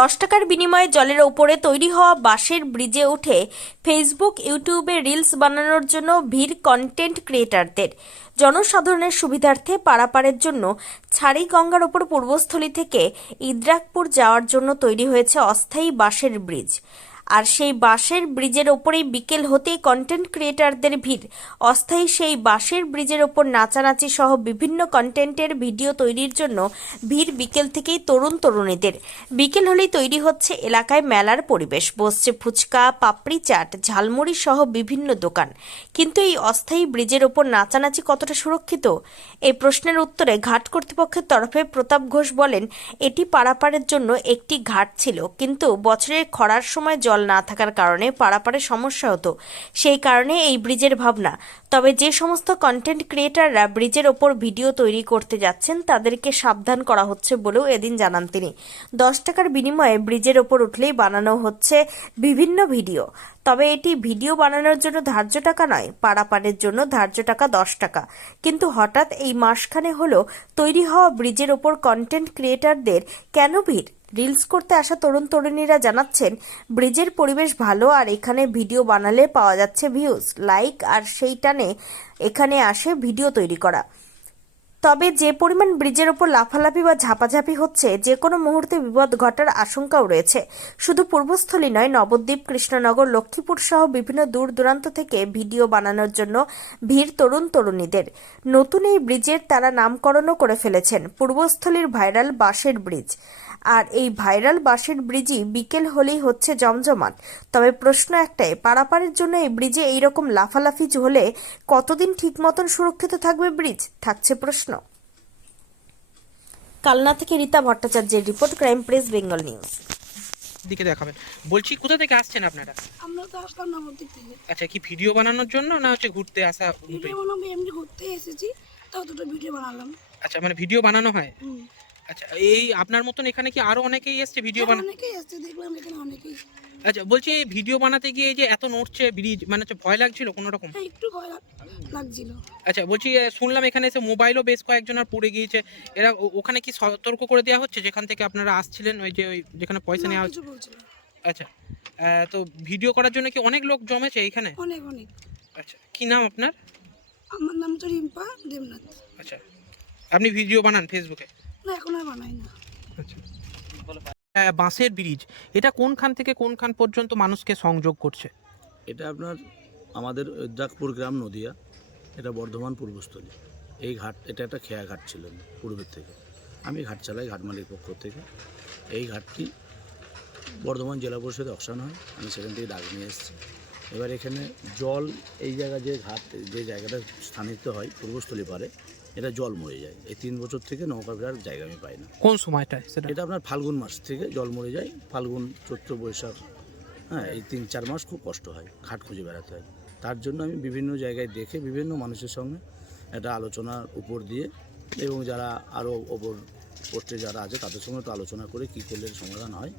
দশ টাকার বিনিময়ে জলের ওপরে তৈরি হওয়া বাঁশের ব্রিজে উঠে ফেসবুক, ইউটিউবে রিলস বানানোর জন্য ভিড় কন্টেন্ট ক্রিয়েটারদের। জনসাধারণের সুবিধার্থে পারাপারের জন্য ছাড়ি গঙ্গার ওপর পূর্বস্থলী থেকে ইদ্রাকপুর যাওয়ার জন্য তৈরি হয়েছে অস্থায়ী বাঁশের ব্রিজ। আর সেই বাঁশের ব্রিজের ওপরেই বিকেল হতেই কন্টেন্ট ক্রিয়েটারদের ভিড়। অস্থায়ী সেই বাঁশের ব্রিজের ওপর নাচানাচি সহ বিভিন্ন কন্টেন্টের ভিডিও তৈরির জন্য ভিড় বিকেল থেকেই তরুণ তরুণীদের। বিকেল হলেই তৈরি হচ্ছে এলাকায় মেলার পরিবেশ। বসছে ফুচকা, পাপড়ি চাট, ঝালমুড়ি সহ বিভিন্ন দোকান। কিন্তু এই অস্থায়ী ব্রিজের ওপর নাচানাচি কতটা সুরক্ষিত? এই প্রশ্নের উত্তরে ঘাট কর্তৃপক্ষের তরফে প্রতাপ ঘোষ বলেন, এটি পারাপারের জন্য একটি ঘাট ছিল। কিন্তু বছরের খরার সময় জল না থাকার কারণে পারাপারে সমস্যা হতো। সেই কারণে এই ব্রিজের ভাবনা। তবে যে সমস্ত কন্টেন্ট ক্রিয়েটাররা ব্রিজের ওপর ভিডিও তৈরি করতে যাচ্ছেন, তাদেরকে সাবধান করা হচ্ছে বলেও এদিন জানান তিনি। দশ টাকার বিনিময়ে ব্রিজের ওপর উঠলেই বানানো হচ্ছে বিভিন্ন ভিডিও। তবে এটি ভিডিও বানানোর জন্য ধার্য টাকা নয়, পারাপারের জন্য ধার্য টাকা দশ টাকা। কিন্তু হঠাৎ এই মাসখানে হলো তৈরি হওয়া ব্রিজের ওপর কন্টেন্ট ক্রিয়েটারদের কেন ভিড়? রিলস করতে আসা তরুণ তরুণীরা জানাচ্ছেন, ব্রিজের পরিবেশ ভালো আর এখানে ভিডিও বানালে পাওয়া যাচ্ছে ভিউজ লাইক আর সেই টানে এখানে আসে ভিডিও তৈরি করা। তবে যে পরিমাণ ব্রিজের ওপর লাফালাফি বা ঝাপাঝাপি হচ্ছে, যে কোনো মুহূর্তে বিপদ ঘটার আশঙ্কাও রয়েছে। শুধু পূর্বস্থলী নয়, নবদ্বীপ, কৃষ্ণনগর, লক্ষ্মীপুর সহ বিভিন্ন দূর দূরান্ত থেকে ভিডিও বানানোর জন্য ভিড় তরুণ তরুণীদের। নতুন এই ব্রিজের তারা নামকরণও করে ফেলেছেন। পূর্বস্থলীর ভাইরাল বাঁশের ব্রিজ। আর এই ভাইরাল বাঁশের ব্রিজই বিকেল হলেই হচ্ছে জমজমাট। তবে প্রশ্ন একটাই পারাপারের জন্য এই ব্রিজে এইরকম লাফালাফি হলে কতদিন ঠিক মতন সুরক্ষিত থাকবে ব্রিজ? থাকছে প্রশ্ন। কালনা থেকে রীতা ভট্টাচার্যের report crime press Bengal news. দিকে দেখাবেন। বলছি কোথা থেকে আসছেন আপনারা? আমরা তো আসলাম নবদ্বীপ থেকে। আচ্ছা কি ভিডিও বানানোর জন্য না হচ্ছে ঘুরতে আসা ভিডিও বানাবো এমনি ঘুরতে এসেছি তাও দুটো ভিডিও বানালাম। আচ্ছা মানে ভিডিও বানানো হয়। আচ্ছা এই আপনার মতন এখানে কি আরও অনেকেই এসছে ভিডিও হ্যাঁ, বানা অনেকেই এসছে দেখলাম এখানে অনেকেই। আচ্ছা বলছি এই ভিডিও বানাতে গিয়ে যে এত নড়ছে ব্রিজ মানে হচ্ছে ভয় লাগছিল কোনো রকম? হ্যাঁ একটু ভয় লাগ- লাগছিল। আচ্ছা বলছি শুনলাম এখানে এসে মোবাইলও বেশ কয়েকজনের পড়ে গিয়েছে। এরা ও- ওখানে কি সতর্ক করে দেওয়া হচ্ছে? যেখান থেকে আপনারা আসছিলেন ওই যে ওই যেখানে পয়সা না, নেওয়া হচ্ছে? কিছু বলছিল না। আচ্ছা আহ, তো ভিডিও করার জন্য কি অনেক লোক জমেছে এইখানে অনেক অনেক। আচ্ছা কি নাম আপনার? আমার নাম তো রিম্পা দেবনাথ। আচ্ছা আপনি ভিডিও বানান ফেসবুকে না এখন আর বানাই না। আচ্ছা। বাঁশের ব্রিজ। এটা কোনখান থেকে কোনখান পর্যন্ত মানুষকে সংযোগ করছে? এটা আপনার আমাদের ইদ্রাকপুর গ্রাম নদিয়া। এটা বর্ধমান পূর্বস্থলী। এই ঘাট এটা একটা খেয়া ঘাট ছিল পূর্বের থেকে। আমি ঘাট চালাই ঘাট মালিক পক্ষ থেকে। এই ঘাটটি বর্ধমান জেলা পরিষদে অকশান হয়। আমি সেখান থেকে ডাক নিয়ে এসেছি। এবার এখানে জল এই জায়গা যে ঘাট যে জায়গাটা স্থানিত হয় পূর্বস্থলী পারে এটা জল মরে যায়। এই তিন বছর থেকে নৌকা ফেরার জায়গা আমি পাই না। কোন সময়টা সেটা? এটা আপনার ফাল্গুন মাস থেকে জল মরে যায়। ফাল্গুন চৈত্র বৈশাখ হ্যাঁ এই তিন চার মাস খুব কষ্ট হয় খাট খুঁজে বেড়াতে হয়। তার জন্য আমি বিভিন্ন জায়গায় দেখে বিভিন্ন মানুষের সঙ্গে একটা আলোচনার উপর দিয়ে এবং যারা আরও ওপর পোস্টে যারা আছে তাদের সঙ্গে তো আলোচনা করে কী করলে সমাধান হয়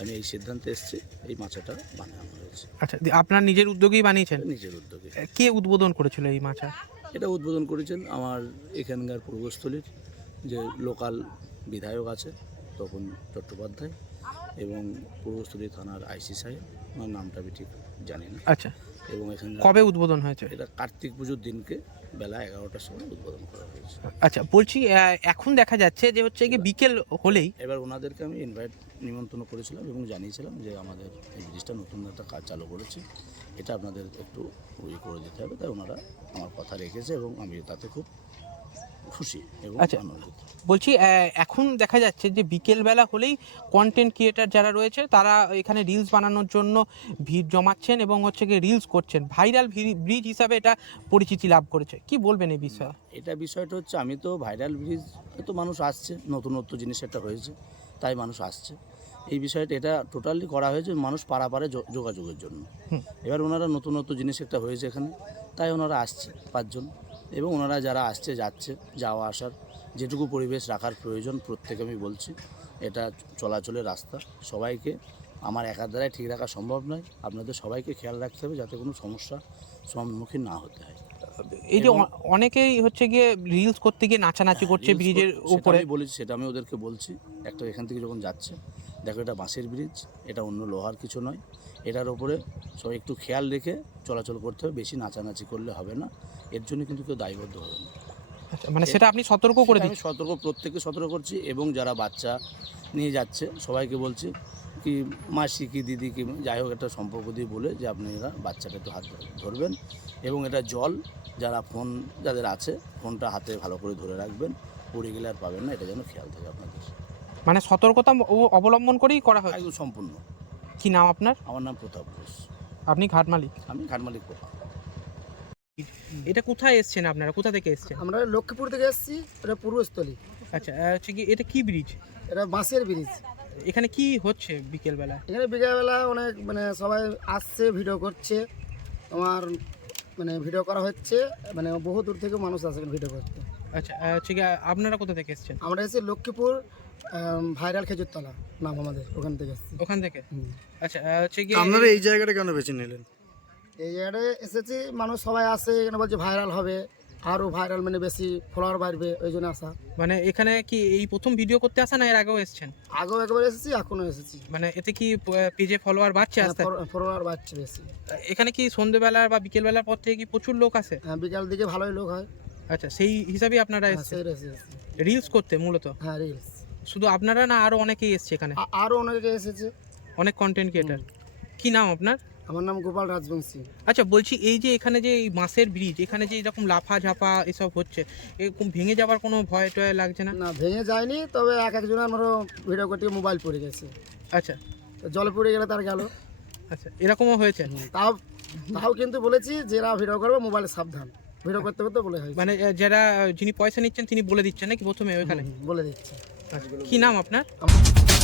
আমি এই সিদ্ধান্তে এসেছি এই মাছাটা বানানো হয়েছে। আচ্ছা আপনার নিজের উদ্যোগেই বানিয়েছেন? নিজের উদ্যোগে। কে উদ্বোধন করেছিল এই মাছা এটা উদ্বোধন করেছেন আমার এখানকার পূর্বস্থলীর যে লোকাল বিধায়ক আছে তখন চট্টোপাধ্যায় এবং পূর্বস্থলী থানার আইসি সাহেব আমার নামটা আমি ঠিক জানি না। আচ্ছা। এবং এখানে কবে উদ্বোধন হয়েছে? এটা কার্তিক পুজোর দিনকে বেলা এগারোটার সময় উদ্বোধন করা হয়েছে। আচ্ছা বলছি এখন দেখা যাচ্ছে যে হচ্ছে কি বিকেল হলেই এবার ওনাদেরকে আমি ইনভাইট নিমন্ত্রণ করেছিলাম এবং জানিয়েছিলাম যে আমাদের এই ব্রিজটা নতুন একটা কাজ চালু করেছে। এটা আপনাদের একটু ইয়ে করে দিতে হবে তাই ওনারা আমার কথা রেখেছে এবং আমি তাতে খুব খুশি এবং আচ্ছা। আনন্দিত। বলছি এখন দেখা যাচ্ছে যে বিকেল বেলা হলেই কন্টেন্ট ক্রিয়েটার যারা রয়েছে তারা এখানে রিলস বানানোর জন্য ভিড় জমাচ্ছেন এবং হচ্ছে গিয়ে রিলস করছেন। ভাইরাল ব্রিজ হিসাবে এটা পরিচিতি লাভ করেছে। কি বলবেন এই বিষয়ে? এটা বিষয়টা হচ্ছে আমি তো ভাইরাল ব্রিজ তো মানুষ আসছে নতুনত্ব জিনিস একটা হয়েছে তাই মানুষ আসছে। এই বিষয়টা এটা টোটালি করা হয়েছে মানুষ পারাপারে যোগাযোগের জন্য। এবার ওনারা নতুনত্ব জিনিস একটা হয়েছে এখানে তাই ওনারা আসছে পাঁচজন এবং ওনারা যারা আসছে যাচ্ছে যাওয়া আসার যেটুকু পরিবেশ রাখার প্রয়োজন প্রত্যেকে আমি বলছি এটা চলাচলের রাস্তা। সবাইকে আমার একার দ্বারাই ঠিক রাখা সম্ভব নয়। আপনাদের সবাইকে খেয়াল রাখতে হবে যাতে কোনো সমস্যা সম্মুখীন না হতে হয়। এই যে অনেকেই হচ্ছে গিয়ে রিলস করতে গিয়ে নাচানাচি করছে ব্রিজের উপরে। আমি বলেছি সেটা আমি ওদেরকে বলছি। একটা এখান থেকে যখন যাচ্ছে দেখো এটা বাঁশের ব্রিজ এটা অন্য লোহার কিছু নয়। এটার ওপরে সবাই একটু খেয়াল রেখে চলাচল করতে হবে বেশি নাচানাচি করলে হবে না। এর জন্য কিন্তু কেউ দায়বদ্ধ হবে না। মানে সেটা আপনি সতর্ক করে দিচ্ছেন। সতর্ক প্রত্যেককে সতর্ক করছি এবং যারা বাচ্চা নিয়ে যাচ্ছে সবাইকে বলছি কি মাসি কি দিদি কি যাই হোক একটা সম্পর্ক দিয়ে বলে যে আপনি এরা বাচ্চাটা একটু হাত ধরবেন এবং এটা জল যারা ফোন যাদের আছে ফোনটা হাতে ভালো করে ধরে রাখবেন পড়ে গেলে আর পাবেন না এটা যেন খেয়াল থাকে আপনাদের। মানে সতর্কতা ও- অবলম্বন করেই করা হয় একদম সম্পূর্ণ। কি নাম আপনার? আমার নাম প্রতাপ ঘোষ। আপনি ঘাট মালিক? আমি ঘাটমালিক প্রতাপ। এটা কোথায় এসছেন আপনারা? কোথা থেকে এসছেন? আমরা লক্ষ্মীপুর থেকে এসেছি এটা পূর্বস্থলী। আচ্ছা হচ্ছে কি এটা কি ব্রিজ এটা বাঁশের ব্রিজ এখানে কি হচ্ছে বিকেলবেলা? এখানে বিকেলবেলা অনেক মানে সবাই আসছে ভিডিও করছে। তোমার মানে ভিডিও করা হচ্ছে মানে বহু দূর থেকে মানুষ আসে ভিডিও করতে। আচ্ছা আহ, হচ্ছে কি আপনারা কোথা থেকে এসছেন? আমরা এসেছি লক্ষ্মীপুর ভাইরাল খেজুরতলা নাম আমাদের ওখান থেকে এসেছি। ওখান থেকে? আচ্ছা হচ্ছে কি আপনারা এই জায়গাটা কেন বেছে নিলেন? এই জায়গায় এসেছি মানুষ সবাই আসে এখানে বলছে ভাইরাল হবে আরও ভাইরাল মানে বেশি ফলোয়ার বাড়বে ওই জন্য আসা। মানে এখানে কি এই প্রথম ভিডিও করতে আসা না এর আগেও এসছেন? আগেও একবার এসেছি এখনও এসেছি। মানে এতে কি পেজে ফলোয়ার বাড়ছে হ্যাঁ, আস্তে? ফলোয়ার বাড়ছে বেশি। এখানে কি সন্ধ্যেবেলা বা বিকেল বেলার পর থেকে কি প্রচুর লোক আসে? হ্যাঁ বিকাল দিকে ভালোই লোক হয়। আচ্ছা সেই হিসাবে আপনারা হ্যাঁ সেই এসেছি। রিলস করতে মূলত? হ্যাঁ রিলস শুধু আপনারা না আরও অনেকেই এসছে এখানে? আ- আরও অনেকে এসেছে। অনেক কন্টেন্ট ক্রিয়েটার কি নাম আপনার? আমার নাম গোপাল রাজবংশী। আচ্ছা বলছি এই যে এখানে যে এই মাছের ব্রিজ এখানে যে এরকম লাফা ঝাপা এসব হচ্ছে এরকম ভেঙে যাওয়ার কোনো ভয় টয় লাগছে না? না ভেঙে যায়নি তবে এক একজনের মতো ভিডিও করতে মোবাইল পড়ে গেছে। আচ্ছা। তো জলে পড়ে গেলে তার গেল। আচ্ছা এরকমও হয়েছে? তাও তাও কিন্তু বলেছি যারা ভিডিও করবে মোবাইলে সাবধান। ভিডিও করতে করতে বলে হয় মানে যারা যিনি পয়সা নিচ্ছেন তিনি বলে দিচ্ছেন নাকি প্রথমে ওইখানে? বলে দিচ্ছি। আচ্ছা, কি নাম আপনার? আমার